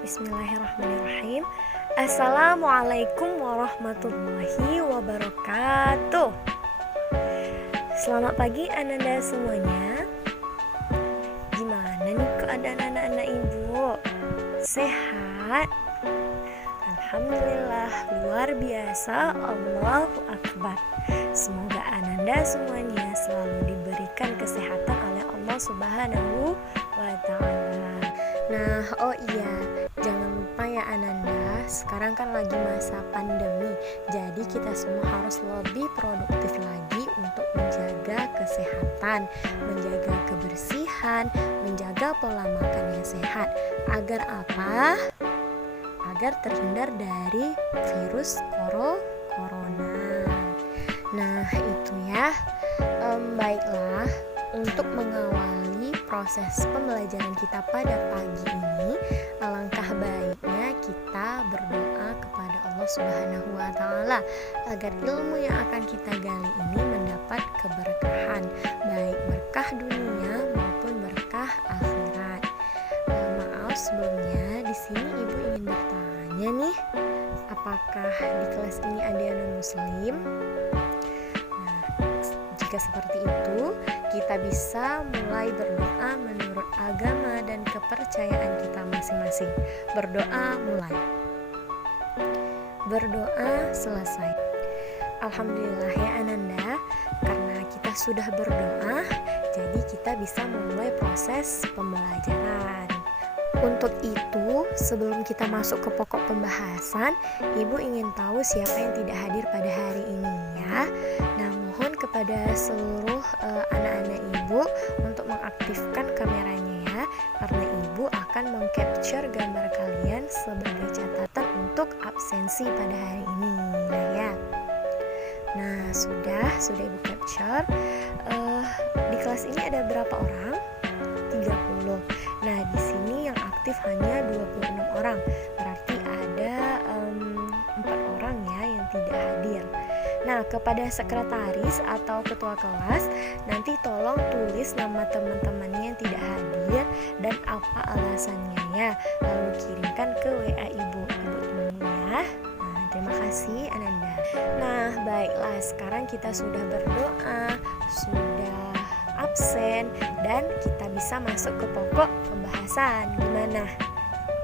Bismillahirrahmanirrahim. Assalamualaikum warahmatullahi wabarakatuh. Selamat pagi Ananda semuanya. Gimana nih keadaan anak-anak ibu? Sehat? Alhamdulillah, luar biasa, Allahu Akbar. Semoga Ananda semuanya selalu diberikan kesehatan oleh Allah Subhanahu wa Ta'ala. Nah, oh iya, jangan lupa ya Ananda, sekarang kan lagi masa pandemi. Jadi kita semua harus lebih produktif lagi untuk menjaga kesehatan, menjaga kebersihan, menjaga pola makan yang sehat. Agar apa? Agar terhindar dari virus corona. Nah, itu ya. Baiklah, untuk mengawali proses pembelajaran kita pada pagi ini, alangkah baiknya kita berdoa kepada Allah Subhanahu wa Ta'ala agar ilmu yang akan kita gali ini mendapat keberkahan, baik berkah dunia maupun berkah akhirat. Maaf sebelumnya, di sini ibu ingin bertanya nih, apakah di kelas ini ada yang non-muslim? Jika seperti itu, kita bisa mulai berdoa menurut agama dan kepercayaan kita masing-masing. Berdoa mulai. Berdoa selesai. Alhamdulillah ya Ananda, karena kita sudah berdoa, jadi kita bisa memulai proses pembelajaran. Untuk itu, sebelum kita masuk ke pokok pembahasan, ibu ingin tahu siapa yang tidak hadir pada hari ini ya. Nah, mohon kepada seluruh anak-anak ibu untuk mengaktifkan kameranya ya, karena ibu akan mengcapture gambar kalian sebagai catatan untuk absensi pada hari ini. Nah ya. Nah, sudah ibu capture. Di kelas ini ada berapa orang? 30. Nah, di sini yang aktif hanya 26 orang. Berarti ada 4 orang ya yang tidak hadir. Nah, kepada sekretaris atau ketua kelas, nanti tolong tulis nama teman-temannya yang tidak hadir dan apa alasannya ya. Lalu kirimkan ke WA ibu tunggu ya. Nah, terima kasih Ananda. Nah, baiklah, sekarang kita sudah berdoa, sudah absen, dan kita bisa masuk ke pokok pembahasan. Gimana?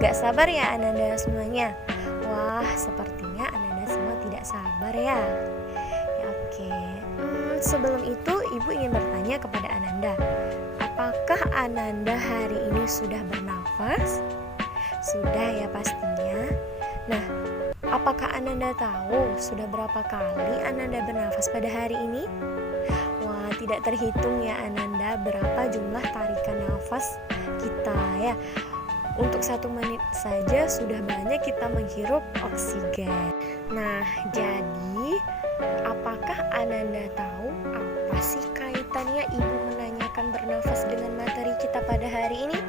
Gak sabar ya Ananda semuanya? Wah, sepertinya Ananda semua tidak sabar ya. Oke, sebelum itu ibu ingin bertanya kepada Ananda, apakah Ananda hari ini sudah bernafas? Sudah ya pastinya. Nah, apakah Ananda tahu sudah berapa kali Ananda bernafas pada hari ini? Wah, tidak terhitung ya Ananda berapa jumlah tarikan nafas kita ya. Untuk 1 menit saja sudah banyak kita menghirup oksigen. Nah, jadi apakah Ananda tahu apa sih kaitannya ibu menanyakan bernafas dengan materi kita pada hari ini?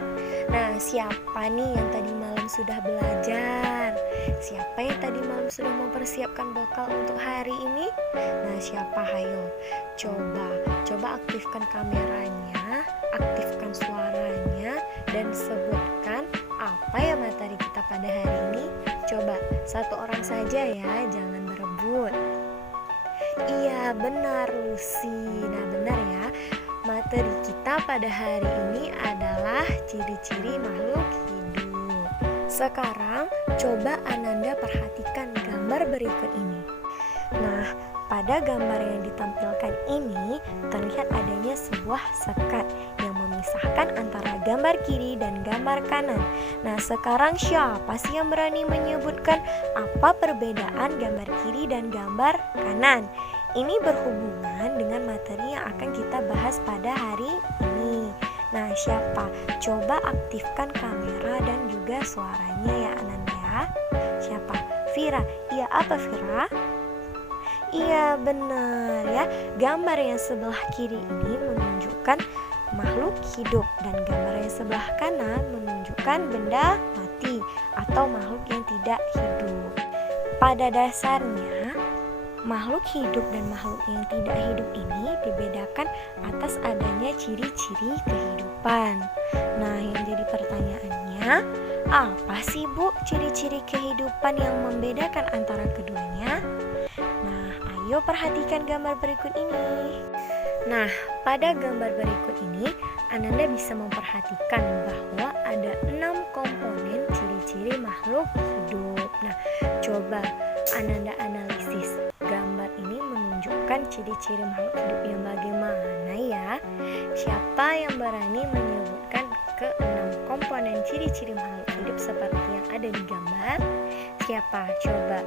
Nah, siapa nih yang tadi malam sudah belajar? Siapa yang tadi malam sudah mempersiapkan bekal untuk hari ini? Nah, siapa? Hayo, coba aktifkan kameranya, aktifkan suaranya, dan sebutkan apa ya materi kita pada hari ini. Coba, 1 orang saja ya, jangan berebut. Iya, benar Lucy. Nah, benar ya. Materi kita pada hari ini adalah ciri-ciri makhluk hidup. Sekarang, coba Ananda perhatikan gambar berikut ini. Nah, pada gambar yang ditampilkan ini terlihat adanya sebuah sekat yang memisahkan antara gambar kiri dan gambar kanan. Nah, sekarang siapa sih yang berani menyebutkan apa perbedaan gambar kiri dan gambar kanan? Ini berhubungan dengan materi yang akan kita bahas pada hari ini. Nah, siapa? Coba aktifkan kamera dan juga suaranya ya Ananda ya. Siapa? Vira. Iya, apa Vira? Iya, benar ya. Gambar yang sebelah kiri ini menunjukkan makhluk hidup dan gambar yang sebelah kanan menunjukkan benda mati atau makhluk yang tidak hidup. Pada dasarnya, makhluk hidup dan makhluk yang tidak hidup ini dibedakan atas adanya ciri-ciri kehidupan. Nah, yang jadi pertanyaannya, Hah? Apa sih Bu ciri-ciri kehidupan yang membedakan antara keduanya? Nah, ayo perhatikan gambar berikut ini. Nah, pada gambar berikut ini, Ananda bisa memperhatikan bahwa ada 6 komponen ciri-ciri makhluk hidup. Nah, coba Ananda analisis. Gambar ini menunjukkan ciri-ciri makhluk hidup yang bagaimana ya? Siapa yang berani menyebutkan ke-6 komponen ciri-ciri makhluk hidup seperti yang ada di gambar? Siapa? Coba.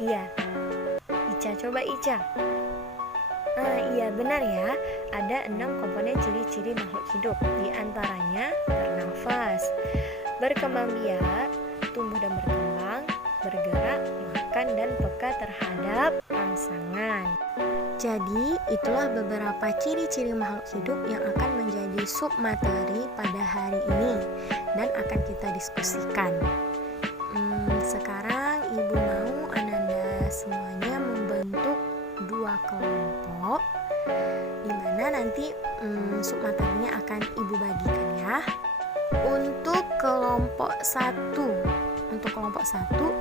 Iya. Ica, coba Ica. Iya benar ya, ada 6 komponen ciri-ciri makhluk hidup. Di antaranya bernafas, berkembang biak, tumbuh dan berkembang, bergerak, makan, dan peka terhadap rangsangan. Jadi itulah beberapa ciri-ciri makhluk hidup yang akan menjadi submateri pada hari ini dan akan kita diskusikan. Sekarang Ibu mau Ananda semuanya membentuk 2 kelompok, dimana nanti submaterinya akan Ibu bagikan ya. Untuk kelompok 1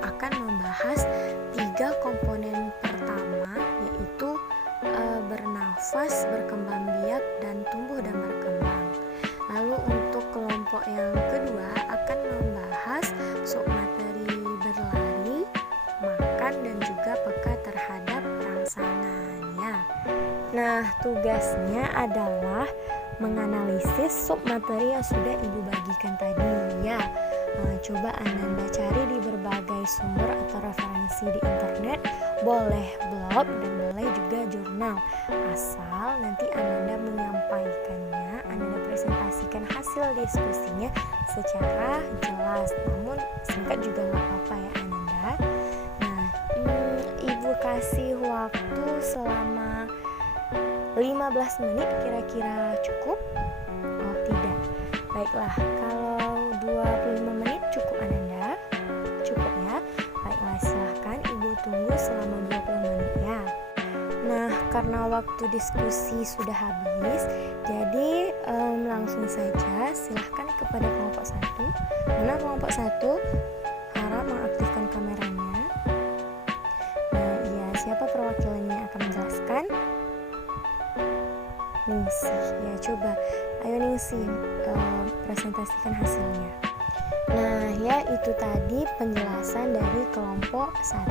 akan membahas 3 komponen pertama, yaitu bernafas, berkembang biak, dan tumbuh dan berkembang. Lalu untuk kelompok yang kedua akan membahas submateri berlari, makan, dan juga peka terhadap rangsangannya. Nah, tugasnya adalah menganalisis submateri yang sudah Ibu bagikan tadi ya. Coba Ananda cari di berbagai sumber atau referensi di internet, boleh blog dan boleh juga jurnal. Asal nanti Ananda menyampaikannya, Ananda presentasikan hasil diskusinya secara jelas, namun singkat juga nggak apa-apa ya Ananda. Nah, Ibu kasih waktu selama 15 menit kira-kira cukup? Oh tidak, baiklah, kalau 25 menit cukup Ananda? Cukup ya? Baiklah, silahkan Ibu tunggu selama 20 menit ya. Nah, karena waktu diskusi sudah habis, jadi langsung saja silahkan kepada kelompok 1. Mana kelompok 1? Harap mengaktifkan kameranya. Nah, iya, siapa perwakilannya akan menjelaskan? Ningsih, ya coba ayo Ningsih presentasikan hasilnya. Nah ya, itu tadi penjelasan dari kelompok 1.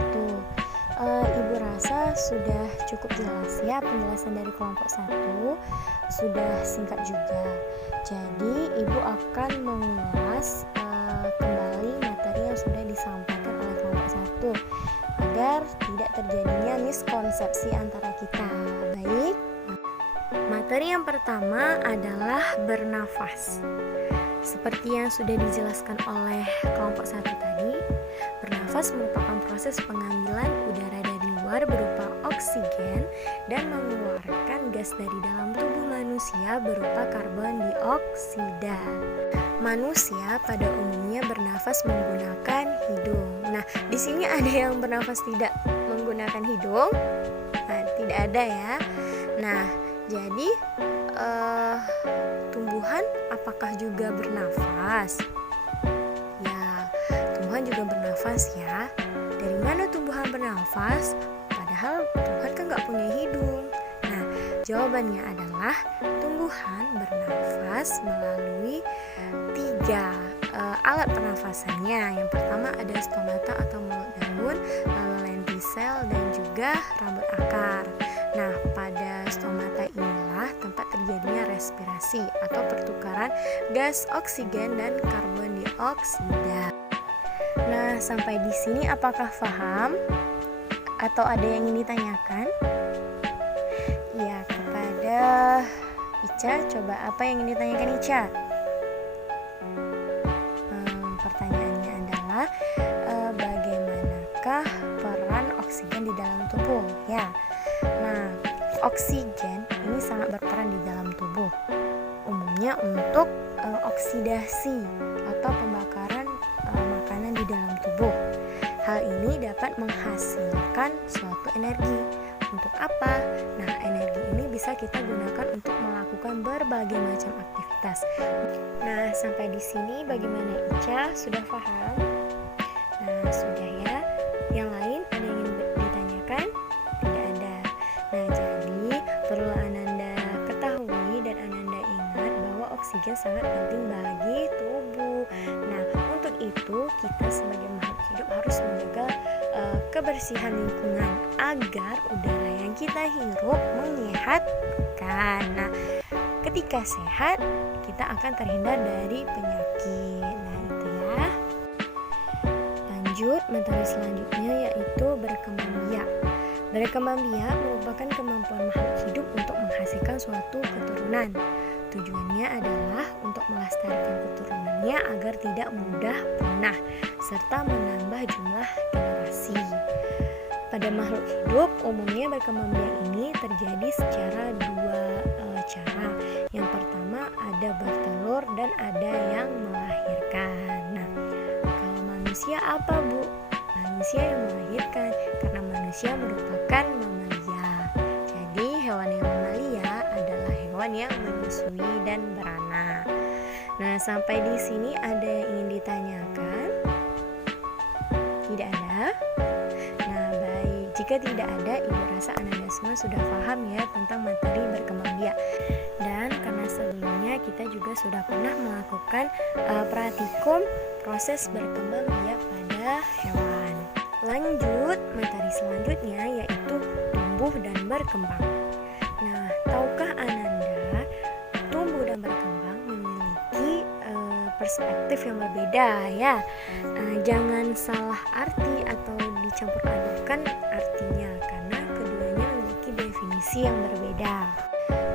Ibu rasa sudah cukup jelas ya penjelasan dari kelompok 1, sudah singkat juga. Jadi Ibu akan mengulas kembali materi yang sudah disampaikan oleh kelompok 1 agar tidak terjadinya miskonsepsi antara kita. Baik. Materi yang pertama adalah bernafas. Seperti yang sudah dijelaskan oleh kelompok 1 tadi, bernafas merupakan proses pengambilan udara dari luar berupa oksigen dan mengeluarkan gas dari dalam tubuh manusia berupa karbon dioksida. Manusia pada umumnya bernafas menggunakan hidung. Nah, di sini ada yang bernafas tidak menggunakan hidung? Nah, tidak ada ya. Nah, jadi tumbuhan apakah juga bernafas? Ya, tumbuhan juga bernafas ya. Dari mana tumbuhan bernafas? Padahal tumbuhan kan nggak punya hidung. Nah, jawabannya adalah tumbuhan bernafas melalui 3 alat pernafasannya. Yang pertama ada stomata atau mulut daun, lalu lentisel, dan juga rambut akar. Nah, pada stomata inilah tempat terjadinya respirasi atau pertukaran gas oksigen dan karbon dioksida. Nah, sampai di sini apakah paham? Atau ada yang ingin ditanyakan? Ya, kepada Ica, coba apa yang ingin ditanyakan Ica? Pertanyaannya adalah bagaimanakah peran oksigen di dalam tubuh? Ya. Nah, oksigen ini sangat berperan di dalam tubuh, umumnya untuk oksidasi atau pembakaran makanan di dalam tubuh. Hal ini dapat menghasilkan suatu energi. Untuk apa? Nah, energi ini bisa kita gunakan untuk melakukan berbagai macam aktivitas. Nah, sampai di sini bagaimana Ica? Sudah paham? Nah, sudah ya. Yang lain ada yang ingin ditanyakan? Tidak ada. Nah, jadi perlu Ananda ketahui dan Ananda ingat bahwa oksigen sangat penting bagi tubuh. Nah, untuk itu kita sebagai makhluk hidup harus menjaga kebersihan lingkungan agar udara yang kita hirup menyehatkan. Nah, ketika sehat, kita akan terhindar dari penyakit. Nah, itu ya. Lanjut, materi selanjutnya yaitu berkembang biak. Berkembang biak merupakan kemampuan makhluk hidup untuk menghasilkan suatu keturunan. Tujuannya adalah untuk melestarikan keturunannya agar tidak mudah punah, serta menambah jumlah generasi. Pada makhluk hidup, umumnya berkembang biak ini terjadi secara dua cara. Yang pertama ada bertelur dan ada yang melahirkan. Nah, kalau manusia apa, Bu? Manusia yang melahirkan, karena manusia merupakan mamalia. Jadi hewan yang mamalia adalah hewan yang menyusui dan beranak. Nah, sampai di sini ada yang ingin ditanyakan? Tidak ada? Nah, baik. Jika tidak ada, Ibu rasa Ananda semua sudah paham ya tentang materi berkembang biak. Dan karena sebelumnya kita juga sudah pernah melakukan praktikum proses berkembang biak pada hewan. Lanjut, materi selanjutnya yaitu tumbuh dan berkembang. Nah, tahukah Ananda tumbuh dan berkembang memiliki perspektif yang berbeda ya. Jangan salah arti atau dicampur adukkan artinya karena keduanya memiliki definisi yang berbeda.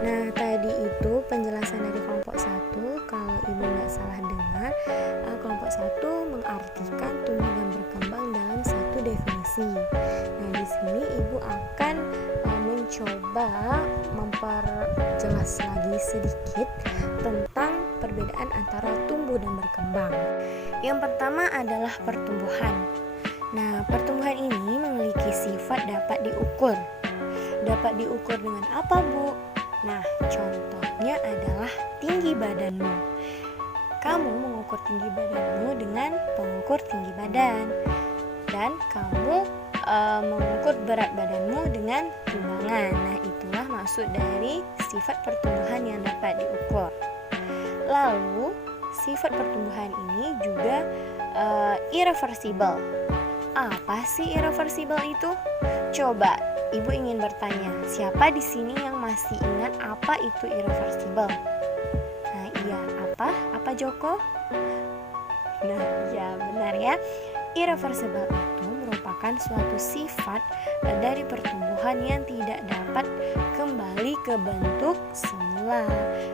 Nah, tadi itu penjelasan dari kelompok 1. Kalau Ibu nggak salah dengar, kelompok 1 mengartikan tumbuh dan berkembang dalam satu definisi. Nah, di sini Ibu akan mencoba memperjelas lagi sedikit tentang perbedaan antara tumbuh dan berkembang. Yang pertama adalah pertumbuhan. Nah, pertumbuhan ini memiliki sifat dapat diukur. Dapat diukur dengan apa, Bu? Nah, contohnya adalah tinggi badanmu. Kamu mengukur tinggi badanmu dengan pengukur tinggi badan. Dan kamu mengukur berat badanmu dengan timbangan. Nah, itulah maksud dari sifat pertumbuhan yang dapat diukur. Lalu, sifat pertumbuhan ini juga irreversible. Apa sih irreversible itu? Coba Ibu ingin bertanya, siapa di sini yang masih ingat apa itu irreversible? Nah, iya, apa? Apa Joko? Nah, iya, benar ya. Irreversible itu merupakan suatu sifat dari pertumbuhan yang tidak dapat kembali ke bentuk semula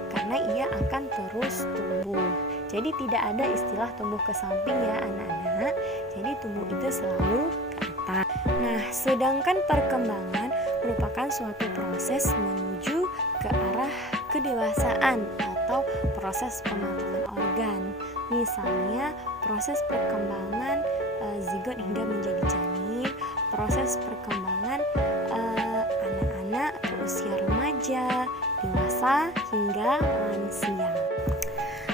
karena ia akan terus tumbuh. Jadi tidak ada istilah tumbuh ke samping ya anak-anak. Jadi tumbuh itu selalu ke atas. Nah, sedangkan perkembangan merupakan suatu proses menuju ke arah kedewasaan atau proses pematangan organ. Misalnya proses perkembangan zigot hingga menjadi janin, proses perkembangan anak-anak ke usia remaja, dewasa hingga lansia.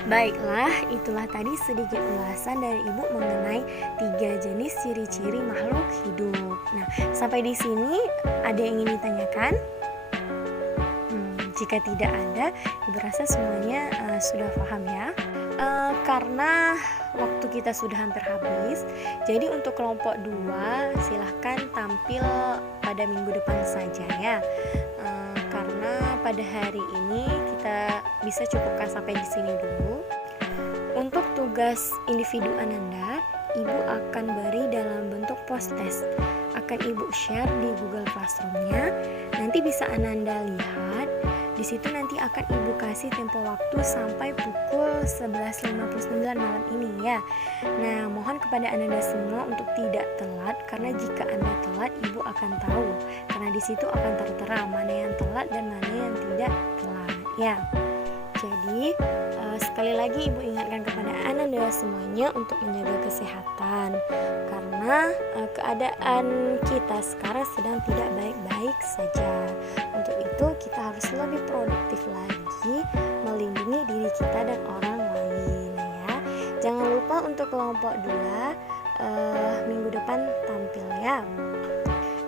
Baiklah, itulah tadi sedikit ulasan dari Ibu mengenai 3 jenis ciri-ciri makhluk hidup. Nah, sampai di sini ada yang ingin ditanyakan? Jika tidak ada, Ibu rasa semuanya sudah paham ya. Karena waktu kita sudah hampir habis, jadi untuk kelompok 2 silahkan tampil pada minggu depan saja ya. Karena pada hari ini kita bisa cukupkan sampai di sini dulu. Untuk tugas individu Ananda, Ibu akan beri dalam bentuk post-test. Akan Ibu share di Google Classroom-nya. Nanti bisa Ananda lihat. Di situ nanti akan Ibu kasih tempo waktu sampai pukul 11.59 malam ini ya. Nah, mohon kepada Ananda semua untuk tidak telat, karena jika Anda telat, Ibu akan tahu. Karena di situ akan tertera mana yang telat dan mana yang tidak telat ya. Jadi sekali lagi ibu ingatkan kepada Ananda semuanya untuk menjaga kesehatan, karena keadaan kita sekarang sedang tidak baik-baik saja. Untuk itu kita harus lebih produktif lagi melindungi diri kita dan orang lain ya. Jangan lupa untuk kelompok 2 minggu depan tampil ya.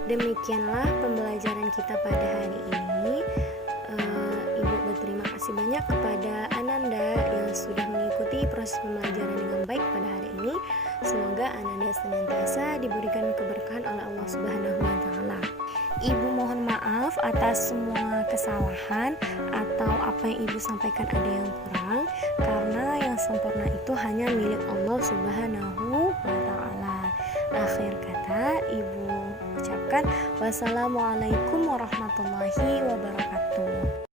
Demikianlah pembelajaran kita pada hari ini. Ibu berterima kasih banyak kepada Ananda yang sudah mengikuti proses pembelajaran dengan baik pada hari ini. Semoga Ananda senantiasa diberikan keberkahan oleh Allah Subhanahu wa taala. Ibu mohon maaf atas semua kesalahan atau apa yang ibu sampaikan ada yang kurang, karena yang sempurna itu hanya milik Allah Subhanahu wa taala. Akhir kata ibu ucapkan wassalamualaikum warahmatullahi wabarakatuh.